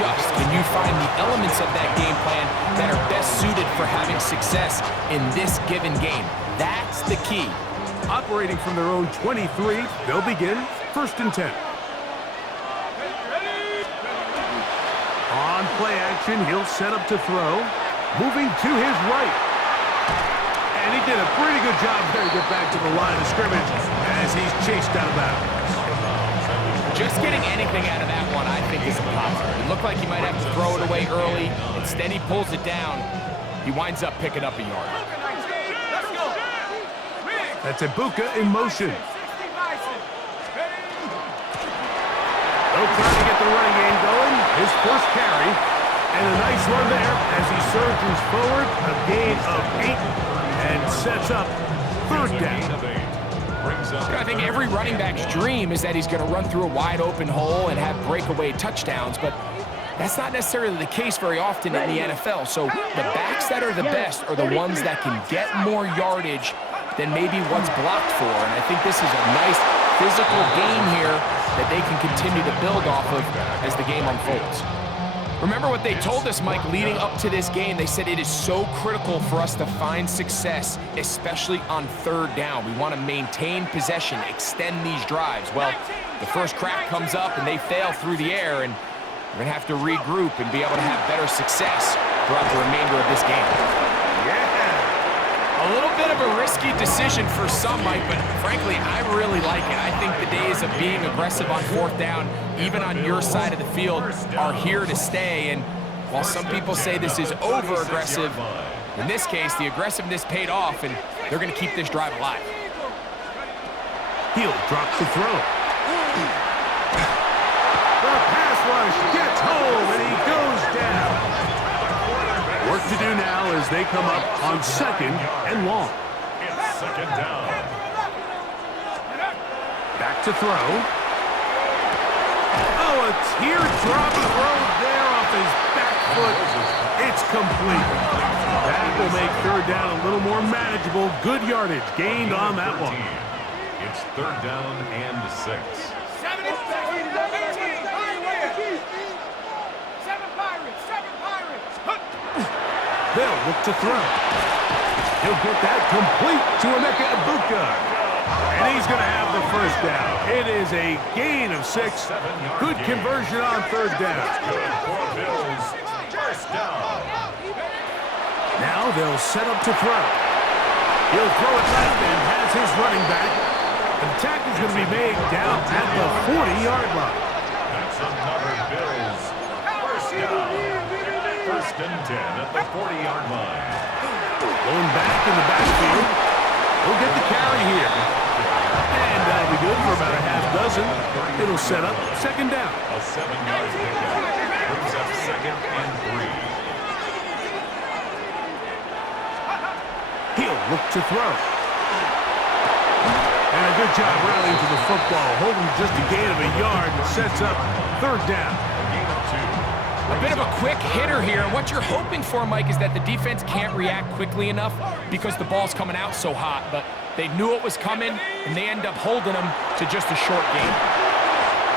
adjust? Can you find the elements of that game plan that are best suited for having success in this given game? That's the key. Operating from their own 23, they'll begin 1st and 10. On play action, he'll set up to throw. Moving to his right. And he did a pretty good job there to get back to the line of scrimmage as he's chased out of bounds. Just getting anything out of that one, I think, is impossible. It looked like he might have to throw it away early. Instead, he pulls it down. He winds up picking up a yard. That's Ibuka in motion. They'll try to get the running game going. His first carry. And a nice run there as he surges forward. A gain of 8 and sets up 3rd down. I think every running back's dream is that he's going to run through a wide open hole and have breakaway touchdowns, but that's not necessarily the case very often in the NFL. So the backs that are the best are the ones that can get more yardage than maybe what's blocked for. And I think this is a nice physical game here that they can continue to build off of as the game unfolds. Remember what they told us, Mike, leading up to this game. They said it is so critical for us to find success, especially on 3rd down. We want to maintain possession, extend these drives. Well, the first crack comes up and they fail through the air, and we're going to have to regroup and be able to have better success throughout the remainder of this game. A little bit of a risky decision for some, Mike, but frankly, I really like it. I think the days of being aggressive on 4th down, even on your side of the field, are here to stay. And while some people say this is over-aggressive, in this case, the aggressiveness paid off, and they're going to keep this drive alive. He'll drop the throw. The pass rush gets home, and he goes down. Work to do now as they come up on 2nd and long. It's 2nd down. Back to throw. Oh, a teardrop throw there off his back foot. It's complete. That will make 3rd down a little more manageable. Good yardage gained on that one. It's 3rd down and 6. They'll look to throw. He'll get that complete to Ibuka. And he's going to have the 1st down. It is a gain of 6. Good conversion on 3rd down. Good for Bills. 1st down. Now they'll set up to throw. He'll throw it left and has his running back. The tackle is going to be made down at the 40-yard line. That's another Bills. 1st down. 1st and 10 at the 40-yard line. Going back in the backfield. He'll get the carry here. And that'll be good for about a half dozen. It'll set up 2nd down. A 7-yard pickup brings up 2nd and 3. He'll look to throw. And a good job rallying to the football. Holding just a gain of a yard and sets up 3rd down. A bit of a quick hitter here. What you're hoping for, Mike, is that the defense can't react quickly enough because the ball's coming out so hot. But they knew it was coming, and they end up holding them to just a short game.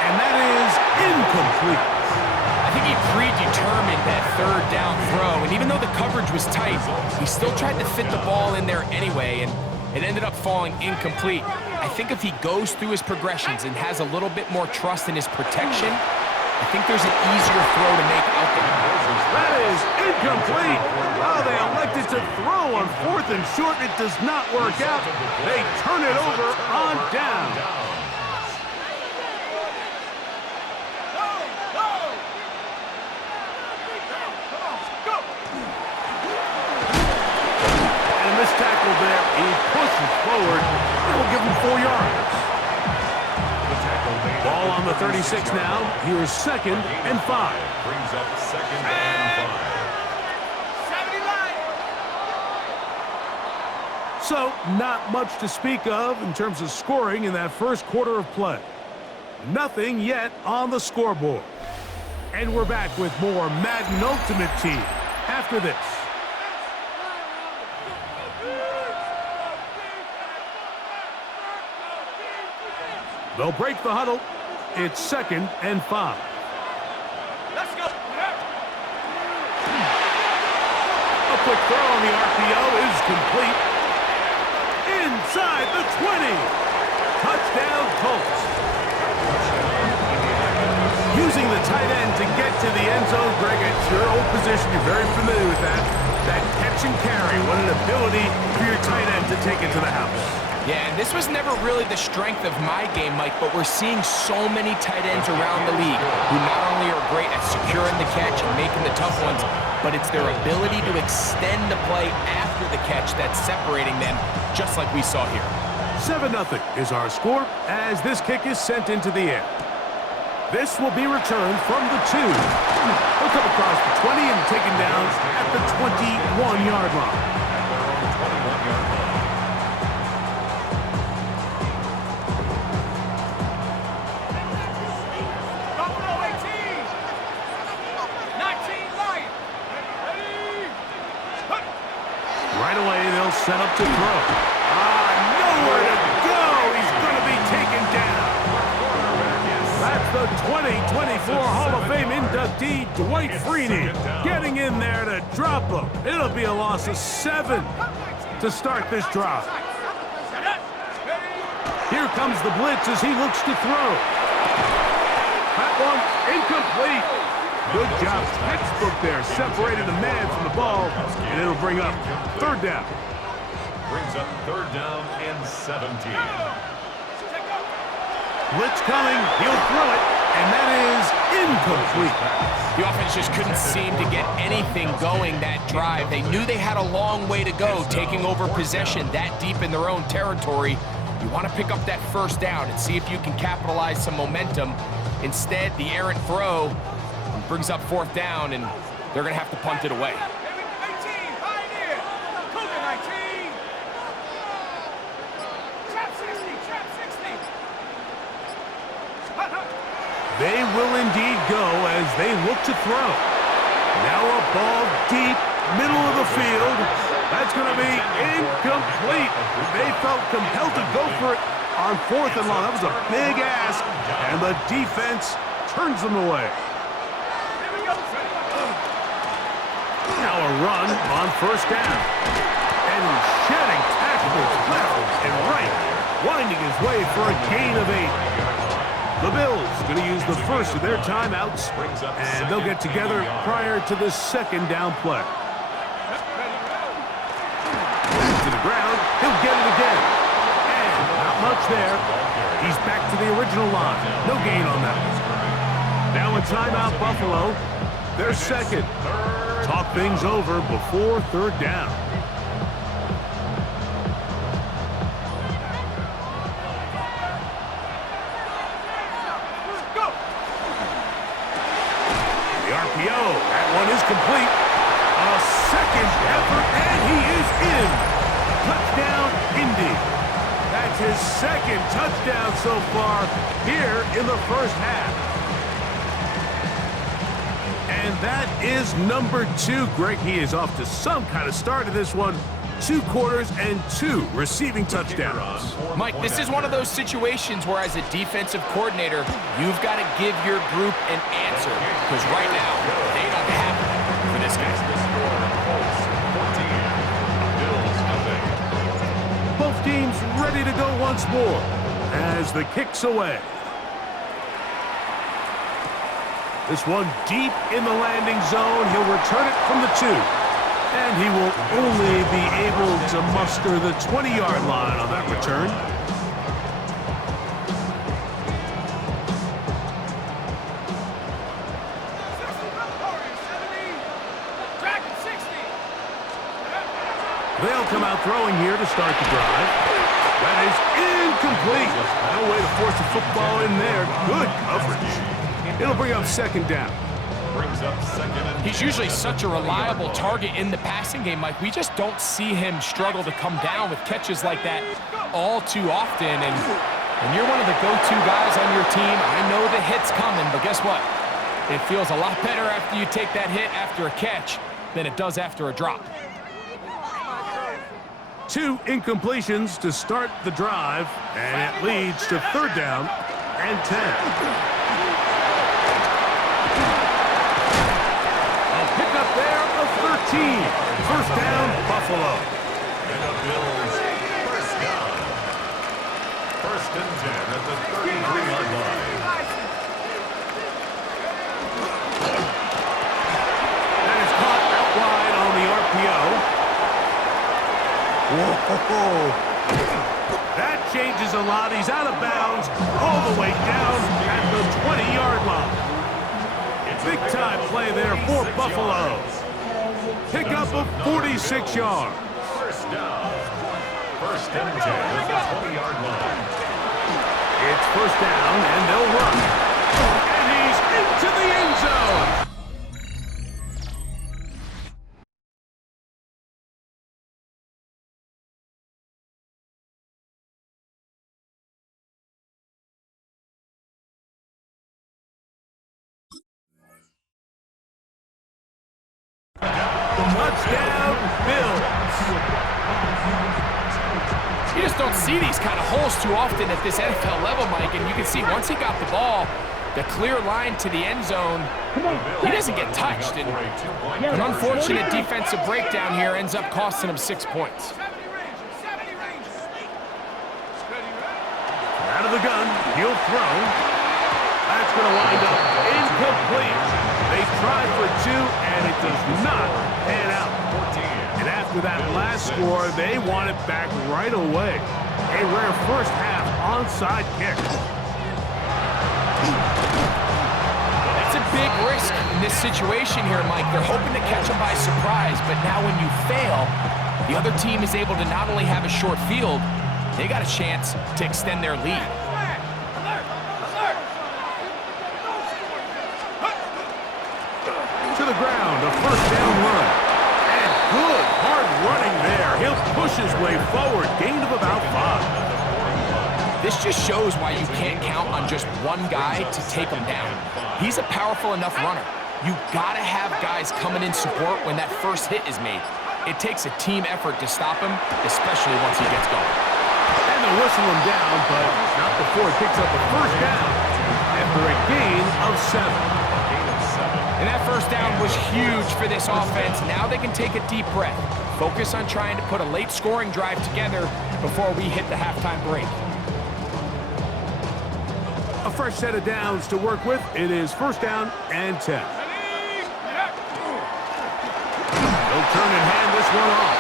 And that is incomplete. I think he predetermined that 3rd down throw. And even though the coverage was tight, he still tried to fit the ball in there anyway, and it ended up falling incomplete. I think if he goes through his progressions and has a little bit more trust in his protection, I think there's an easier throw to make out there. That is incomplete. Oh, they elected to throw on 4th and short. It does not work out. They turn it over on down. And a missed tackle there. He pushes forward. It will give him 4 yards. Ball on the 36 now. Here's 2nd and 5. Brings up 2nd and 5. So, not much to speak of in terms of scoring in that first quarter of play. Nothing yet on the scoreboard. And we're back with more Madden Ultimate Team after this. They'll break the huddle. It's 2nd and 5. Let's go. quick throw on the RPO is complete. Inside the 20. Touchdown, Colts. Using the tight end to get to the end zone, Greg, it's your old position. You're very familiar with that. That catch and carry. What an ability for your tight end to take it to the house. Yeah, and this was never really the strength of my game, Mike, but we're seeing so many tight ends around the league who not only are great at securing the catch and making the tough ones, but it's their ability to extend the play after the catch that's separating them, just like we saw here. 7-0 is our score as this kick is sent into the air. This will be returned from the 2. He'll come across the 20 and taken down at the 21-yard line. Right away, they'll set up to throw. Nowhere to go. He's going to be taken down. That's the 2024 Hall of Fame inductee, Dwight Freeney, getting in there to drop him. It'll be a loss of 7 to start this drive. Here comes the blitz as he looks to throw. That one incomplete. Good job, textbook there, separating the man from the ball, and it'll bring up 3rd down. Brings up 3rd down and 17. Blitz coming, he'll throw it, and that is incomplete. The offense just couldn't seem to get anything going that drive. They knew they had a long way to go, taking over possession that deep in their own territory. You want to pick up that 1st down and see if you can capitalize some momentum. Instead, the errant throw brings up 4th down, and they're going to have to punt it away. They will indeed go as they look to throw. Now a ball deep, middle of the field. That's going to be incomplete. They felt compelled to go for it on 4th and long. That was a big ask, and the defense turns them away. Now a run on 1st down. And shedding tackles left and right, winding his way for a gain of 8. The Bills going to use the first of their timeouts, and they'll get together prior to the 2nd down play. To the ground, he'll get it again. And not much there. He's back to the original line. No gain on that. Now a timeout, Buffalo. Their 2nd. Talk things over before 3rd down. The RPO, that one is complete. A 2nd effort, and he is in. Touchdown, Indy. That's his 2nd touchdown so far here in the 1st half. And that is number 2. Greg, he is off to some kind of start in this one. 2 quarters and 2 receiving touchdowns. Mike, this is one of those situations where as a defensive coordinator, you've got to give your group an answer. Because right now, they don't have it for this guy. Both teams ready to go once more as the kick's away. This one deep in the landing zone. He'll return it from the 2. And he will only be able to muster the 20-yard line on that return. They'll come out throwing here to start the drive. That is incomplete. No way to force a football in there. Good coverage. It'll bring up 2nd down. He's usually such a reliable target in the passing game, Mike. We just don't see him struggle to come down with catches like that all too often. And when you're one of the go-to guys on your team, I know the hit's coming, but guess what? It feels a lot better after you take that hit after a catch than it does after a drop. 2 incompletions to start the drive, and it leads to 3rd down and 10. A pickup there of 13. First down, Buffalo. And the Bills, first down. First and 10 at the 33-yard line. That is caught out wide on the RPO. Whoa. That changes a lot. He's out of bounds all the way down at the 20-yard line. Big-time play there for Buffalo. Pick up of 46 yards. First down. First and 10 at the 20-yard line. It's first down, and they'll run. And he's into the end zone. Touchdown, Bills. You just don't see these kind of holes too often at this NFL level, Mike, and you can see once he got the ball, the clear line to the end zone, he doesn't get touched. And an unfortunate defensive breakdown here ends up costing him 6 points. Out of the gun, he'll throw. That's going to wind up incomplete. They tried for 2, and it does not pan out. And after that last score, they want it back right away. A rare first half onside kick. That's a big risk in this situation here, Mike. They're hoping to catch him by surprise, but now when you fail, the other team is able to not only have a short field, they got a chance to extend their lead. To the ground, a first down run. And good, hard running there. He'll push his way forward, gain of about 5. This just shows why you can't count on just one guy to take him down. He's a powerful enough runner. You gotta have guys coming in support when that first hit is made. It takes a team effort to stop him, especially once he gets going. And they'll whistle him down, but not before he picks up a first down after a gain of 7. And that first down was huge for this offense. Now they can take a deep breath. Focus on trying to put a late scoring drive together before we hit the halftime break. A fresh set of downs to work with. It is first down and 10. They'll turn and hand this one off.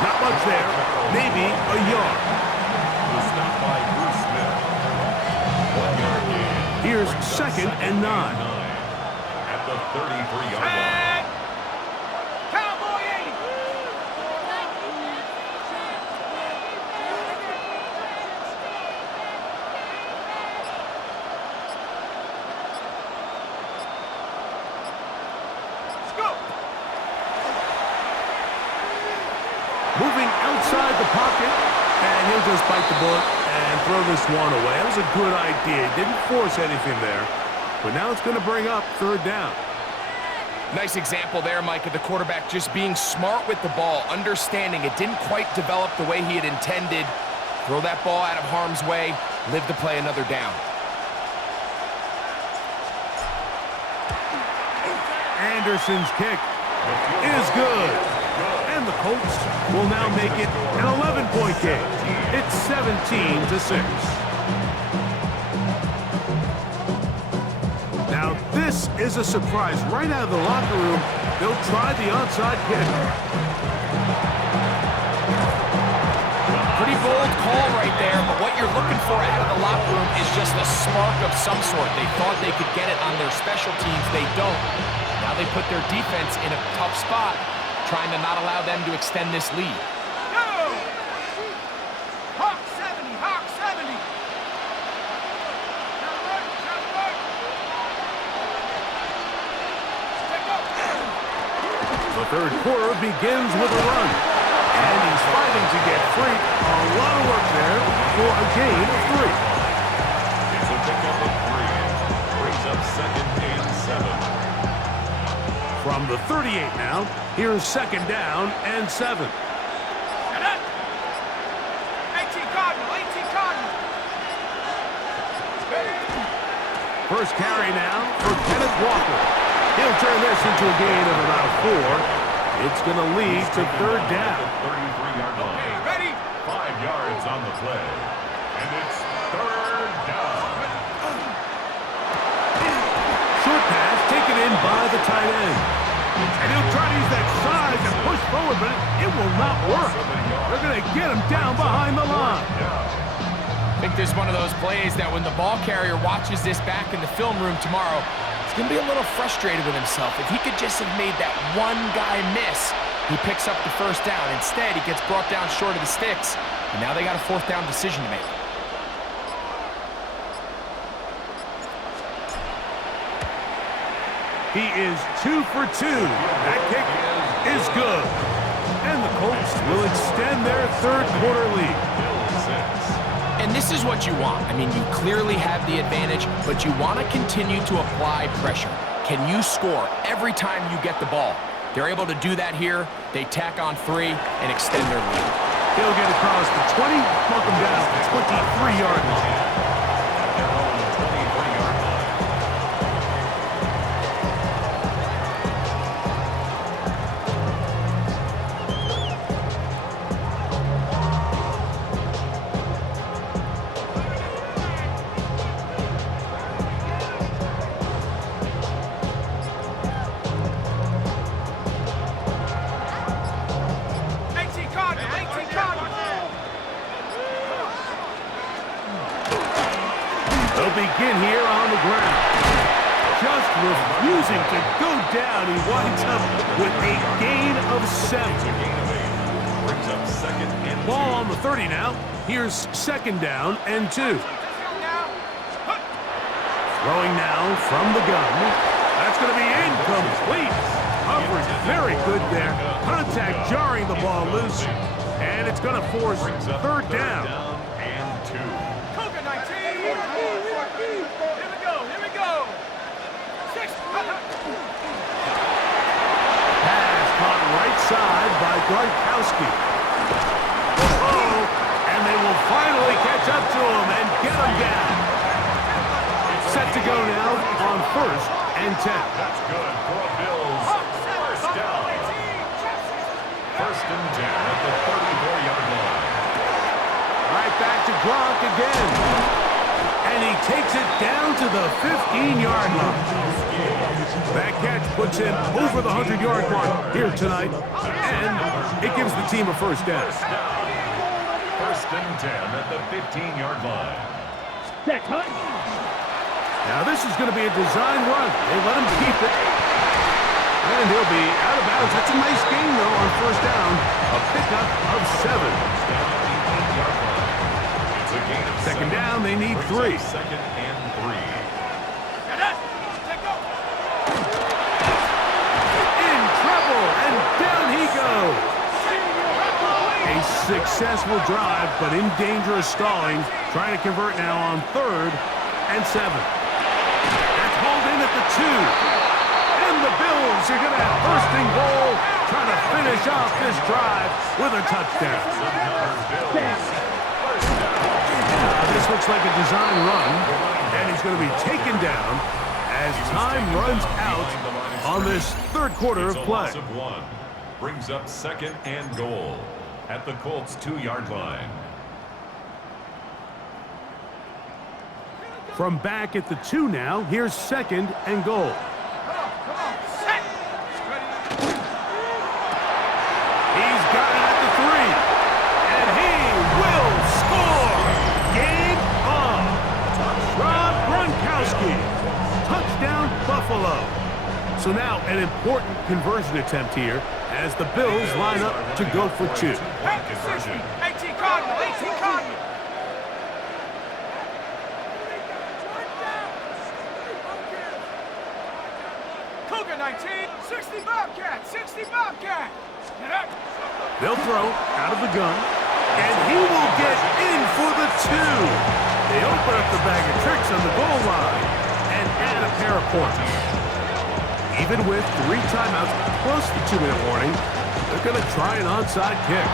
Not much there. Maybe a yard. Stopped by Bruce Smith. 1 yard gain. Here's second and 9. At the 33-yard line. Cowboy 80. Let's go. Moving outside the pocket, and he'll just bite the bullet and throw this one away. That was a good idea. Didn't force anything there. But now it's going to bring up third down. Nice example there, Mike, of the quarterback just being smart with the ball, understanding it didn't quite develop the way he had intended. Throw that ball out of harm's way, live to play another down. Anderson's kick is good. And the Colts will now make it an 11-point game. It's 17-6. Now, this is a surprise. Right out of the locker room, they'll try the onside kick. Pretty bold call right there, but what you're looking for out of the locker room is just a spark of some sort. They thought they could get it on their special teams. They don't. Now they put their defense in a tough spot, trying to not allow them to extend this lead. Go! Hawk 70, Hawk 70. The third quarter begins with a run. And he's fighting to get free. A lot of work there for a gain of 3. It's a pickup of 3. Brings up second and 7. From the 38 now, here's second down and 7. Shut up. 18 Cardinal, 18 Cardinal. First carry now for Kenneth Walker. He'll turn this into a gain of about 4. It's going to lead to third down. 33-yard line. Okay, ready? 5 yards on the play. And it's third down. Short pass taken in by the tight end. And he'll try to use that size and push forward, but it will not work. They're going to get him down behind the line. I think this is one of those plays that when the ball carrier watches this back in the film room tomorrow, he's going to be a little frustrated with himself. If he could just have made that one guy miss, he picks up the first down. Instead, he gets brought down short of the sticks, and now they got a fourth down decision to make. He is 2 for 2. That kick is good. And the Colts will extend their third quarter lead. And this is what you want. I mean, you clearly have the advantage, but you want to continue to apply pressure. Can you score every time you get the ball? They're able to do that here. They tack on 3 and extend their lead. He'll get across the 20, mark him down at the 23-yard line. Begin here on the ground. Just refusing to go down. He winds up with a gain of 7. Brings up second and Ball on the 30 now. Here's second down and 2. Throwing now from the gun. That's going to be incomplete. Coverage very good there. Contact jarring the ball loose. And it's going to force third down. And 2. Pass caught right side by Gronkowski. And they will finally catch up to him and get him down. Set to go now on first and 10. That's good for a Bills first down. First and 10 at the 34-yard line. Right back to Gronk again. And he takes it down to the 15-yard line. That catch puts him over the 100-yard mark here tonight, and it gives the team a first down. First and 10 at the 15-yard line. Now this is going to be a design run. They let him keep it. And he'll be out of bounds. That's a nice gain, though, on first down. A pickup of 7. Second down, they need 3. Second and 3. In trouble, and down he goes. A successful drive, but in danger of stalling. Trying to convert now on third and 7. That's hauled in at the 2. And the Bills are going to have first and goal, trying to finish off this drive with a touchdown. This looks like a design run, and he's going to be taken down as time runs out on this third quarter of play. Loss of 1 brings up second and goal at the Colts 2-yard line. From back at the 2 now, here's second and goal. He's got it at the 3, and he will score. Game on. Rob Gronkowski. Touchdown, Buffalo. So now an important conversion attempt here as the Bills line up to go for 2. Conversion. 18 Cardinal, 18 Cardinal. Cougar 19, 60 Bobcat, 60 Bobcat. They'll throw out of the gun, and he will get in for the 2. They open up the bag of tricks on the goal line and add a pair of points. Even with 3 timeouts plus the 2-minute warning, they're going to try an onside kick.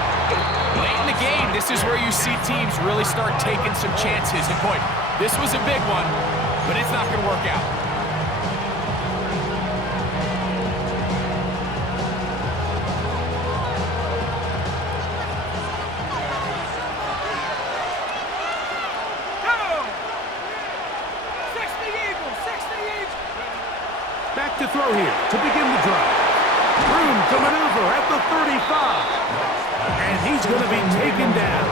Late in the game, this is where you see teams really start taking some chances. And boy, this was a big one, but it's not going to work out. back to throw here to begin the drive. Room to maneuver at the 35. And he's going to be taken down.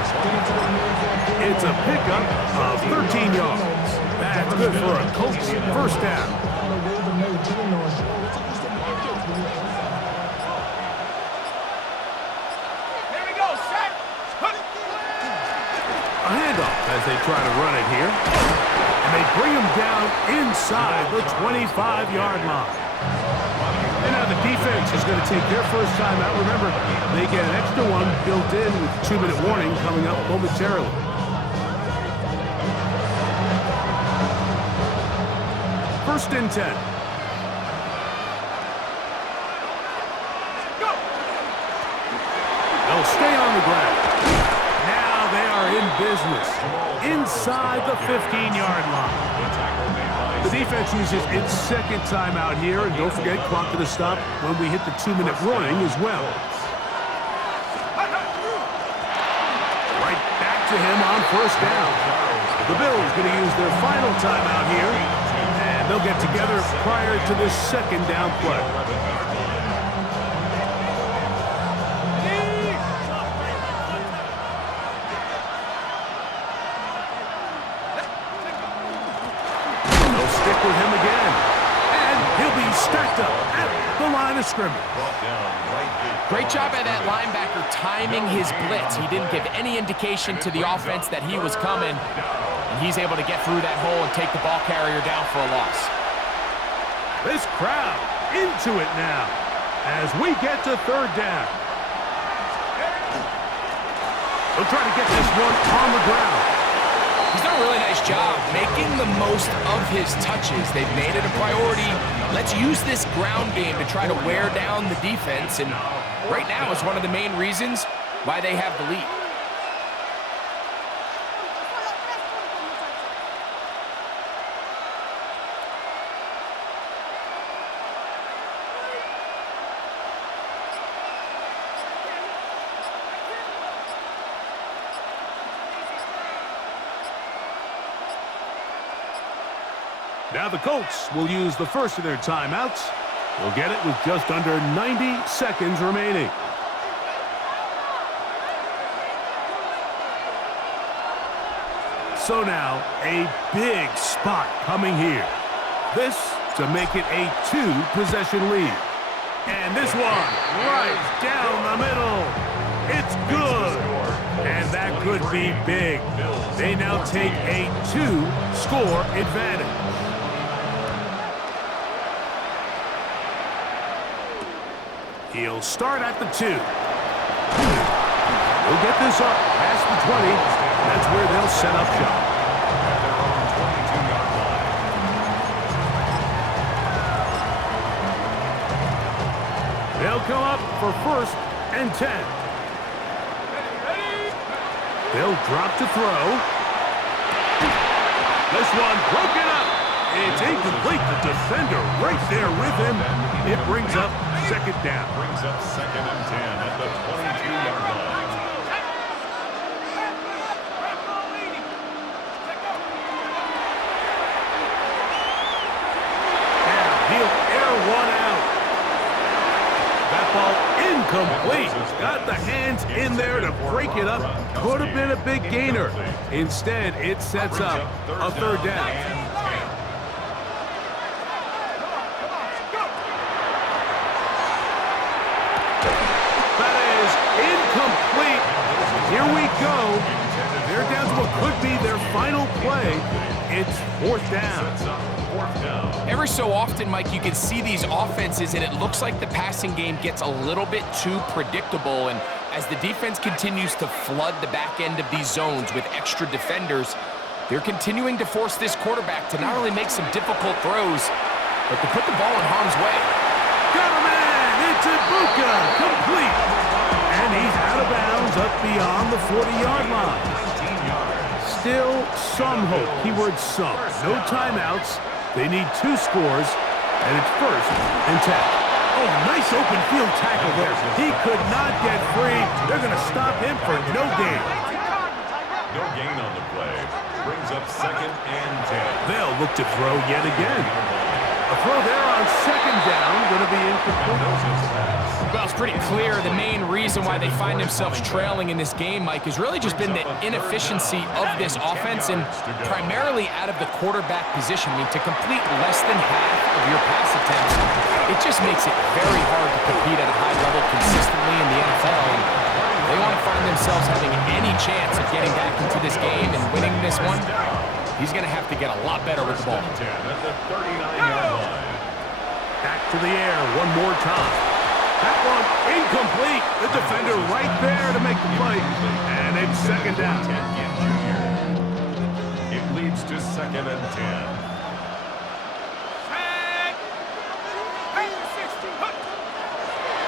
It's a pickup of 13 yards. That's good for a Colts first down. Here we go, set. A handoff as they try to run it here. And they bring him down inside the 25-yard line. And now the defense is going to take their first time out. Remember, they get an extra one built in with a 2-minute warning coming up momentarily. First and 10. Go. They'll stay on the ground. Now they are in business inside the 15-yard line. The defense uses its second timeout here, and don't forget, clock to the stop when we hit the 2-minute warning as well. Right back to him on first down. The Bills going to use their final timeout here, and they'll get together prior to this second down play. With him again, and he'll be stacked up at the line of scrimmage. Great job by that linebacker timing his blitz. He didn't give any indication to the offense that he was coming, and he's able to get through that hole and take the ball carrier down for a loss. This crowd into it now as we get to third down. They'll try to get this one on the ground. He's done a really nice job making the most of his touches. They've made it a priority. Let's use this ground game to try to wear down the defense, and right now it's one of the main reasons why they have the lead. Now the Colts will use the first of their timeouts. They'll get it with just under 90 seconds remaining. So now a big spot coming here. This to make it a 2-possession lead. And this one right down the middle. It's good. And that could be big. They now take a 2-score advantage. He'll start at the 2. He'll get this up past the 20. That's where they'll set up shop. They'll come up for first and 10. They'll drop to throw. This one broken up. It's incomplete. The defender right there with him. It brings up second down. Brings up second and 10 at the 22-yard line. And he'll air one out. That ball incomplete. Got the hands in there to break it up. Could have been a big gainer. Instead, it sets up a third down. Incomplete. Here we go. They're down to what could be their final play. It's fourth down. Every so often, Mike, you can see these offenses, and it looks like the passing game gets a little bit too predictable. And as the defense continues to flood the back end of these zones with extra defenders, they're continuing to force this quarterback to not only make some difficult throws, but to put the ball in harm's way. Got a man. It's Ibuka. Complete. And he's out of bounds up beyond the 40-yard line. Still some hope. Keyword some. No timeouts. They need 2 scores, and it's first and 10. Oh, nice open field tackle there. He could not get free. They're going to stop him for no gain. No gain on the play. Brings up second and 10. They'll look to throw yet again. A throw there on second down, going to be incomplete. Well, it's pretty clear the main reason why they find themselves trailing in this game, Mike, has really just been the inefficiency of this offense and primarily out of the quarterback position. I mean, to complete less than half of your pass attempts, it just makes it very hard to compete at a high level consistently in the NFL. And they want to find themselves having any chance of getting back into this game and winning this one. He's going to have to get a lot better with the ball. Back to the air one more time. That one incomplete. The defender right there to make the play. And it's second down. It leads to 2nd and 10.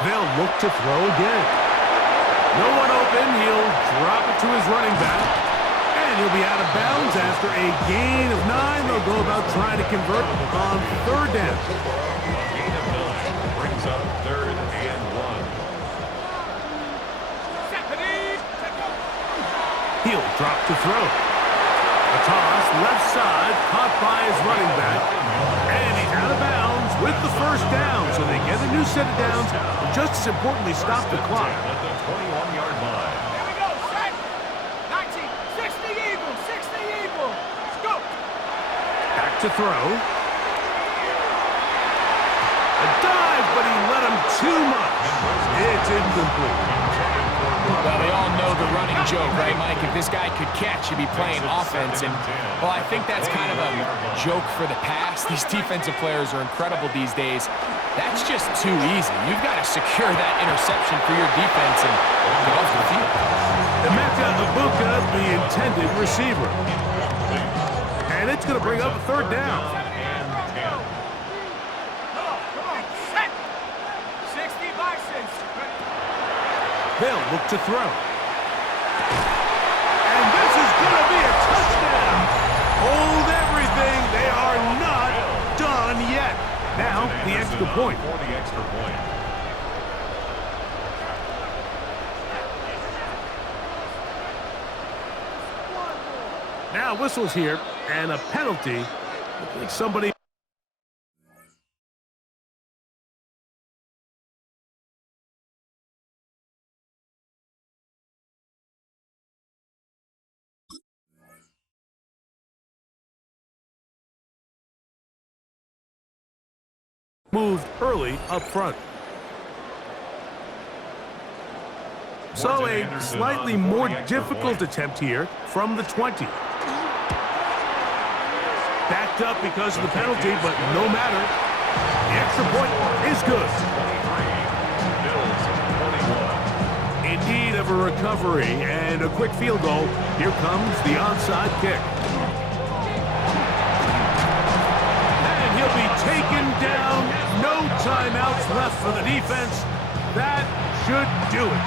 They'll look to throw again. No one open. He'll drop it to his running back. And he'll be out of bounds after a gain of 9. They'll go about trying to convert on third down. Gain of 9 brings up 3rd and 1. He'll drop to throw. A toss left side, caught by his running back. And he's out of bounds with the first down. So they get a new set of downs. And just as importantly, stop the clock. At the 21-yard line. Here we go, set. 19, 60 Eagles, 60 Eagles. Let's go. Back to throw. A dive, but he let him too much. It's incomplete. Well, they all know the running joke, right, Mike? If this guy could catch, he'd be playing offense. And, well, I think that's kind of a joke for the past. These defensive players are incredible these days. That's just too easy. You've got to secure that interception for your defense and get off the field. Emeka Ibuka, the intended receiver. And it's going to bring up a third down. Come on, set. 60 Bisons. They'll look to throw. And this is going to be a touchdown. Hold everything. They are not done yet. Now, the extra point. For the extra point. Now whistles here, and a penalty. I think somebody... moved early up front. So a slightly more difficult attempt here from the 20. Backed up because of the penalty, but no matter. The extra point is good. 23, Bills 21. In need of a recovery and a quick field goal. Here comes the onside kick. And he'll be taken down. No timeouts left for the defense. That should do it.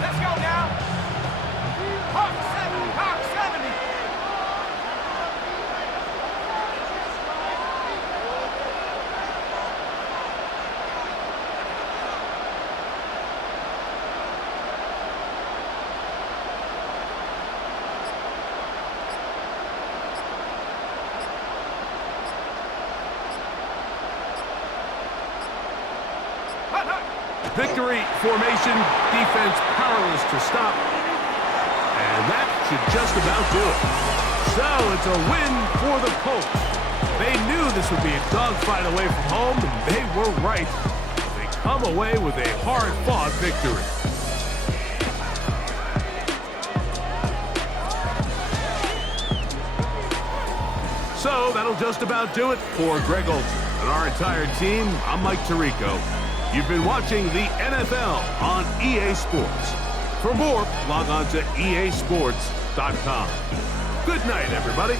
Let's go now. Hawk 70, Hawk 70. Victory formation, defense powerless to stop. And that should just about do it. So it's a win for the Colts. They knew this would be a dogfight away from home, and they were right. They come away with a hard-fought victory. So that'll just about do it for Greg Olsen and our entire team. I'm Mike Tirico. You've been watching the NFL on EA Sports. For more, log on to easports.com. Good night, everybody.